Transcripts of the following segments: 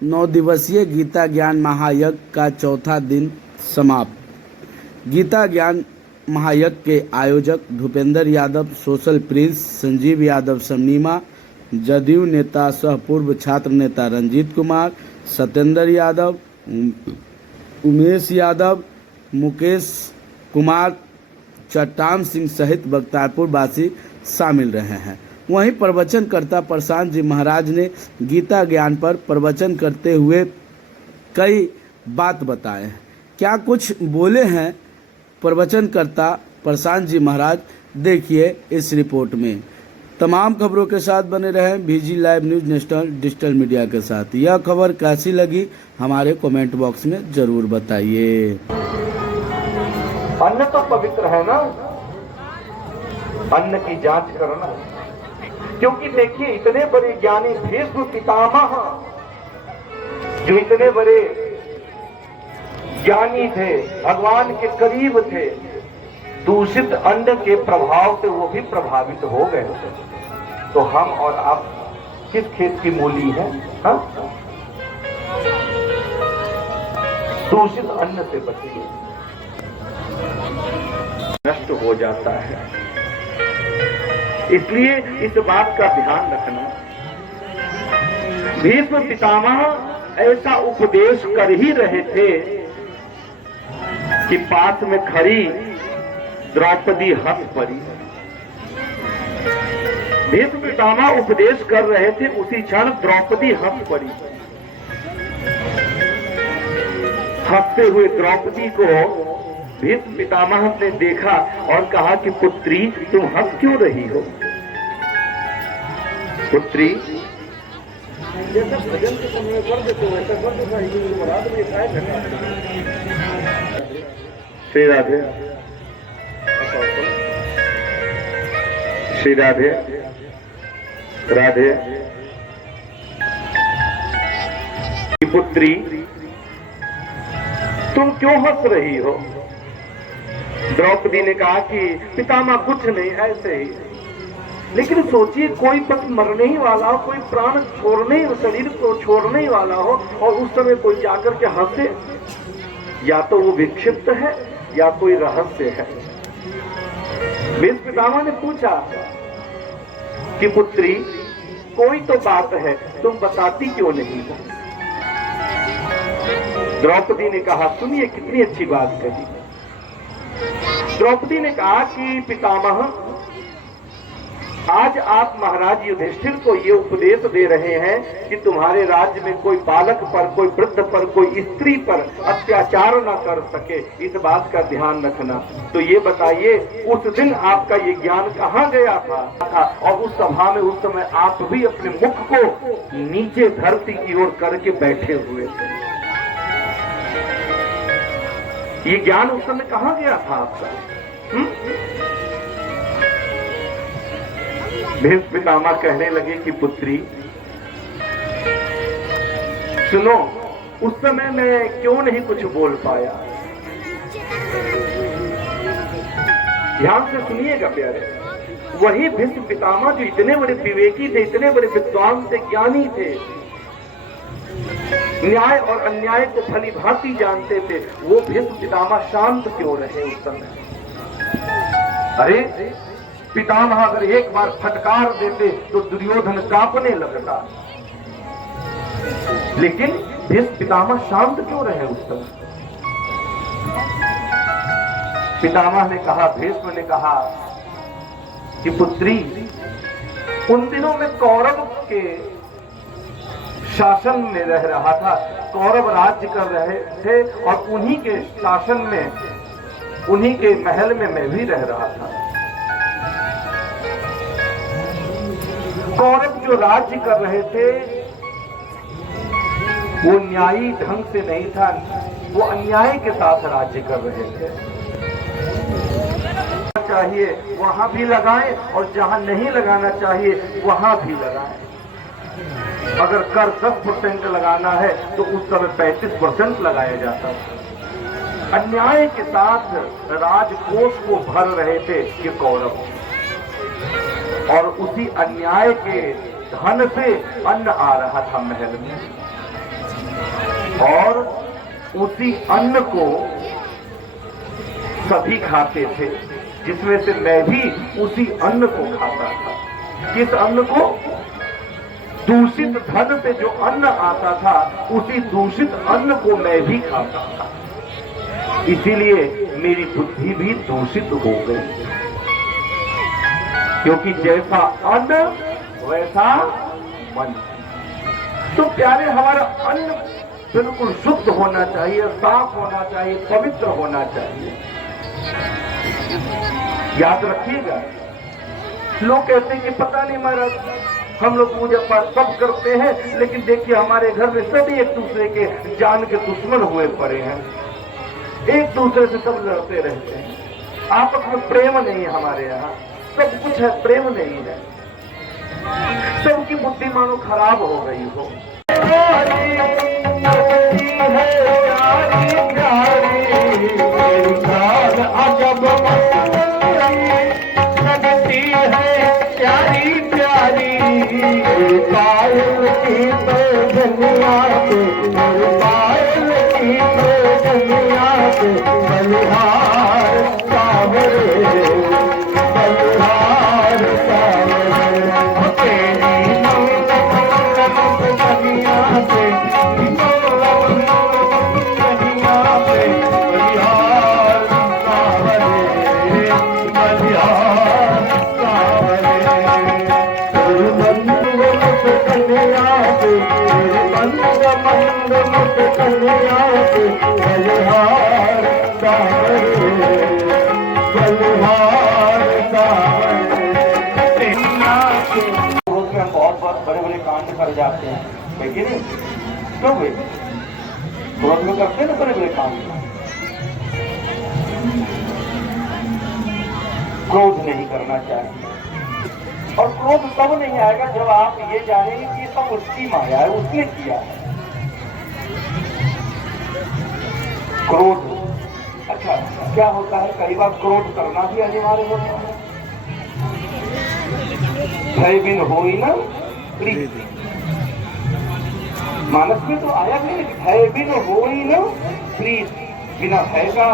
नौ दिवसीय गीता ज्ञान महायज्ञ का चौथा दिन समाप्त। गीता ज्ञान महायज्ञ के आयोजक भूपेंद्र यादव, सोशल प्रिंस संजीव यादव समनीमा, जदयू नेता सह पूर्व छात्र नेता रंजीत कुमार, सत्येंद्र यादव, उमेश यादव, मुकेश कुमार, चट्टान सिंह सहित बख्तियारपुर वासी शामिल रहे हैं। वहीं प्रवचनकर्ता प्रशांत जी महाराज ने गीता ज्ञान पर प्रवचन करते हुए कई बात बताए। क्या कुछ बोले हैं प्रवचनकर्ता प्रशांत जी महाराज, देखिए इस रिपोर्ट में। तमाम खबरों के साथ बने रहें VG live news national digital media के साथ। यह खबर कैसी लगी हमारे कमेंट बॉक्स में जरूर बताइए। अन्न तो पवित्र है ना, अन्न की जांच करना, क्योंकि देखिए इतने बड़े ज्ञानी भीष्म पितामह जो इतने बड़े ज्ञानी थे, भगवान के करीब थे, दूषित अन्न के प्रभाव से वो भी प्रभावित हो गए। तो हम और आप किस खेत की मूली हैं? दूषित अन्न से बचिए, नष्ट हो जाता है। इसलिए इस बात का ध्यान रखना। भीष्म पितामह ऐसा उपदेश कर ही रहे थे कि पास में खड़ी द्रौपदी हंस पड़ी। भीष्म पितामह उपदेश कर रहे थे, उसी क्षण द्रौपदी हंस पड़ी। हंसते हुए द्रौपदी को भीष्म पितामह ने देखा और कहा कि पुत्री, तुम हंस क्यों रही हो? पुत्री, जैसा भजन के समय कर देते हो वैसा कर देता। श्री राधे, श्री राधे, राधे। पुत्री, तुम क्यों हंस रही हो? द्रौपदी ने कहा कि पितामह कुछ नहीं, ऐसे ही। लेकिन सोचिए, कोई पति मरने ही वाला हो, कोई प्राण छोड़ने, शरीर को छोड़ने ही वाला हो, और उस समय कोई जाकर के हंसे, या तो वो विक्षिप्त है या कोई रहस्य है। भीष्म पितामह ने पूछा कि पुत्री, कोई तो बात है, तुम बताती क्यों नहीं हो? द्रौपदी ने कहा, सुनिए कितनी अच्छी बात कही। द्रौपदी ने कहा कि पितामह, आज आप महाराज युधिष्ठिर को ये उपदेश दे रहे हैं कि तुम्हारे राज्य में कोई बालक पर, कोई वृद्ध पर, कोई स्त्री पर अत्याचार न कर सके, इस बात का ध्यान रखना। तो ये बताइए, उस दिन आपका ये ज्ञान कहाँ गया था? और उस सभा में उस समय आप भी अपने मुख को नीचे धरती की ओर करके बैठे हुए थे। ये ज्ञान उस समय कहाँ गया था आपका? भीष्म पितामह कहने लगे कि पुत्री सुनो, उस समय मैं क्यों नहीं कुछ बोल पाया? ध्यान से सुनिएगा प्यारे। वही भीष्म पितामह जो इतने बड़े विवेकी थे, इतने बड़े विद्वान थे, ज्ञानी थे, न्याय और अन्याय को भली भांति जानते थे, वो भीष्म पितामह शांत क्यों रहे उस समय? अरे पितामह अगर एक बार फटकार देते तो दुर्योधन कांपने लगता, लेकिन भीष्म पितामह शांत क्यों रहे उस समय? पितामह ने कहा, भीष्म ने कहा कि पुत्री, उन दिनों में कौरव के शासन में रह रहा था, कौरव राज्य कर रहे थे, और उन्हीं के शासन में, उन्हीं के महल में मैं भी रह रहा था। कौरव जो राज्य कर रहे थे वो न्यायी ढंग से नहीं था, वो अन्याय के साथ राज्य कर रहे थे। चाहिए वहां भी लगाएं और जहां नहीं लगाना चाहिए वहां भी लगाएं। अगर कर 10% लगाना है तो उस समय 35% लगाया जाता है। अन्याय के साथ राजकोष को भर रहे थे ये कौरव, और उसी अन्याय के धन से अन्न आ रहा था महल में, और उसी अन्न को सभी खाते थे, जिसमें से मैं भी उसी अन्न को खाता था। किस अन्न को? दूषित धन से जो अन्न आता था, उसी दूषित अन्न को मैं भी खाता था। इसीलिए मेरी बुद्धि भी दूषित हो गई, क्योंकि जैसा अन्न वैसा मन। तो प्यारे, हमारा अन्न बिल्कुल शुद्ध होना चाहिए, साफ होना चाहिए, पवित्र होना चाहिए। याद रखिएगा, लोग कहते हैं कि पता नहीं महाराज, हम लोग पूजा पाठ सब करते हैं, लेकिन देखिए हमारे घर में सभी एक दूसरे के जान के दुश्मन हुए पड़े हैं, एक दूसरे से सब लड़ते रहते हैं, आपस में प्रेम नहीं है हमारे यहाँ। सब कुछ है, प्रेम नहीं है, सबकी बुद्धि मानो खराब हो गई हो। प्यारी प्यारी पायल की तो दुनिया के, पायल की तो दुनिया के, बलिहार सावरे, बलिहार सावरे, तेरी दुनिया से, दुनिया से, बलिहार सावरे, बलिहार सावरे, कन्या से, मंद मंद मुख कन्या से, बलिहार सावरे, बलिहार सावरे। उसमें बहुत बहुत बड़े बड़े कांड कर जाते हैं, लेकिन क्यों भाई क्रोध में करते हैं ना बड़े बड़े कांड। क्रोध नहीं करना चाहिए, और क्रोध तब नहीं आएगा जब आप ये जानेंगे कि सब उसकी माया है, उसने किया है। क्रोध, अच्छा क्या होता है, कई बार क्रोध करना भी अनिवार्य होता है। भय बिन होई न प्रीति, मानस में तो आया नहीं, भय बिन होई न प्रीति, बिना भय का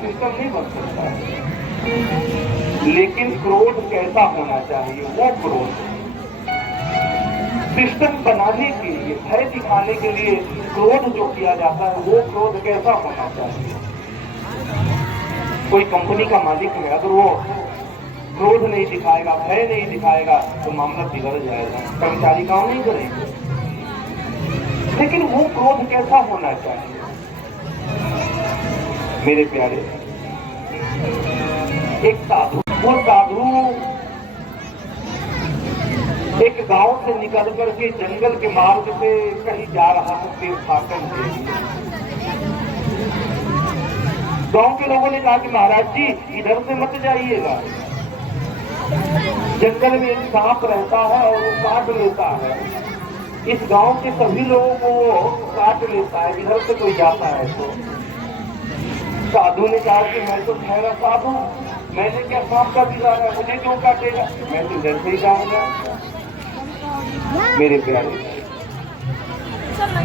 सिस्टम नहीं बन सकता है। लेकिन क्रोध कैसा होना चाहिए? वो क्रोध सिस्टम बनाने के लिए, भय दिखाने के लिए क्रोध जो किया जाता है, वो क्रोध कैसा होना चाहिए? कोई कंपनी का मालिक है, अगर वो क्रोध नहीं दिखाएगा, भय नहीं दिखाएगा, तो मामला बिगड़ जाएगा, कर्मचारी काम नहीं करेंगे। लेकिन वो क्रोध कैसा होना चाहिए? मेरे प्यारे, एक साधु, वो साधु एक गांव से निकल करके जंगल के मार्ग से कहीं जा रहा था तीर्थाटन के लिए। गांव के लोगों ने कहा कि महाराज जी इधर से मत जाइएगा, जंगल में एक सांप रहता है और वो काट लेता है, इस गांव के सभी लोगों को वो काट लेता है, इधर से कोई जाता है तो। साधु ने कहा कि मैं तो ठहरा साधु, मैंने क्या सांप का बिगाड़ा है, मुझे क्यों काटेगा, मैं तो इधर से ही जाऊंगा। मेरे प्यारे,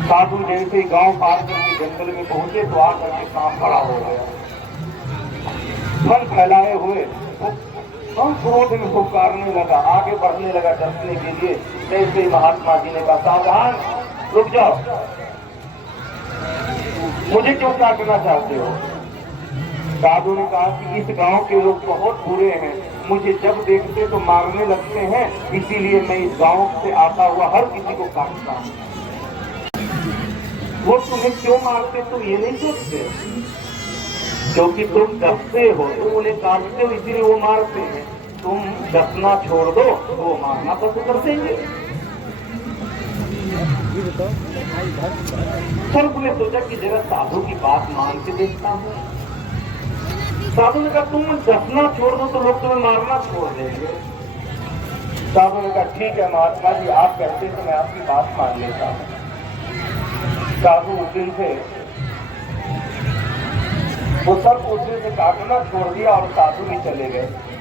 साधु जैसे ही गांव पार करके जंगल में पहुंचे तो आकर के सांप बड़ा हो गया, फन फैलाए हुए हम क्रोध में पुकारने लगा, आगे बढ़ने लगा डरने के लिए। जैसे ही महात्मा जी ने कहा सावधान, रुक जाओ, मुझे क्यों काटना चाहते हो? साधु ने कहा कि इस गांव के लोग बहुत बुरे हैं, मुझे जब देखते तो मारने लगते हैं, इसीलिए मैं इस गांव से आता हुआ हर किसी को काटता हूं। वो तुम्हें क्यों मारते तुम ये नहीं सोचते? क्योंकि तुम डरते हो, तुम उन्हें काटते हो, इसीलिए वो मारते हैं। तुम डरना छोड़ दो तो वो मारना बंद कर देंगे। सर्प ने सोचा कि जरा साधु की बात मान के देखता हूँ। साधु ने कहा तुम डरना छोड़ दो तो लोग तुम्हें मारना छोड़ देंगे। साधु ने कहा ठीक है महात्मा जी, आप कहते तो मैं आपकी बात मान लेता हूँ। साधु उस दिन से वो सर्प उसे से काटना छोड़ दिया और साधु भी चले गए।